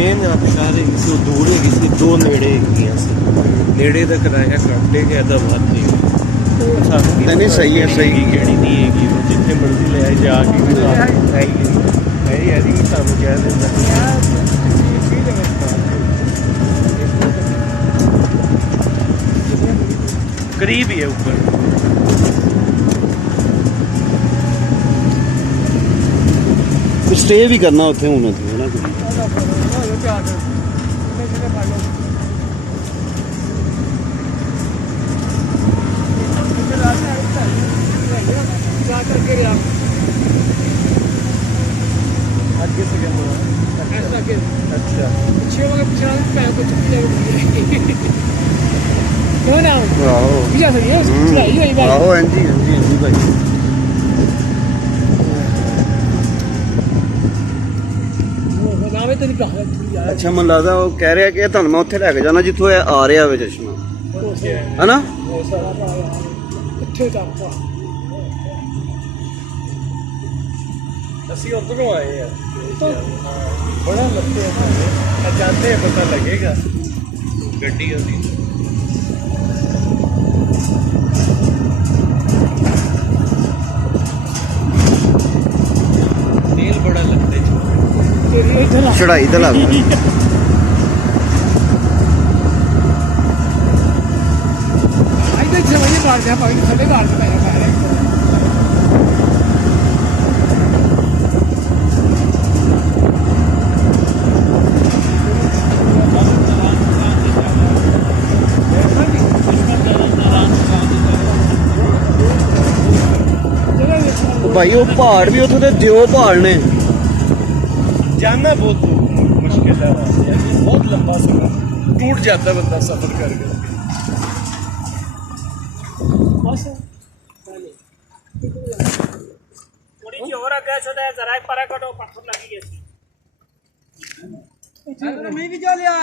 Main ਸ਼ਹਿਰ ਹੈਗੀ ਸੀ, ਉਹ ਦੂਰ ਹੈਗੀ ਸੀ, ਦੋ ਨੇੜੇ ਹੈਗੀਆਂ ਸੀ। ਨੇੜੇ ਦਾ ਕਿਰਾਇਆ ਘੱਟ ਹੈ, ਇਹਦਾ ਵੱਧ ਨਹੀਂ। ਸਾਨੂੰ ਨਹੀਂ ਸਹੀ ਹੈ, ਸਹੀ ਕਿਹੜੀ ਨਹੀਂ ਹੈਗੀ, ਉਹ ਜਿੱਥੇ ਮਰਜ਼ੀ ਲੈ ਜਾ ਕੇ ਵੀ ਸਾਨੂੰ ਕਹਿ ਦਿੰਦਾ करीब ही है ऊपर। स्टे भी करना उत्थे होना चाहिए ना कुछ। आगे से क्या बोला? अच्छा अच्छा मन लगता वो कह रहा कि तुहानू मैं उत्थे लैके जाना जिथों आ रहा है चश्मा, है ना? ਅਸੀਂ ਉਧਰੋਂ ਆਏ ਆ, ਬੜਾ ਲੱਤੇ ਆ ਜਾਂਦੇ ਪਤਾ ਲੱਗੇਗਾ ਗੱਡੀ ਉਹਦੀ। ਤੇਲ ਬੜਾ ਲੱਗਦਾ चढ़ाई तो लग भाई वो पहाड़ भी उतने दियो पहाड़ ने जाना बहुत मुश्किल है, बहुत लंबा सफर, टूट जाता बंदा सफर करके। थोड़ी और आगे चले जरा पर कटो पत्थर लगी है। मैं भी जा लिया।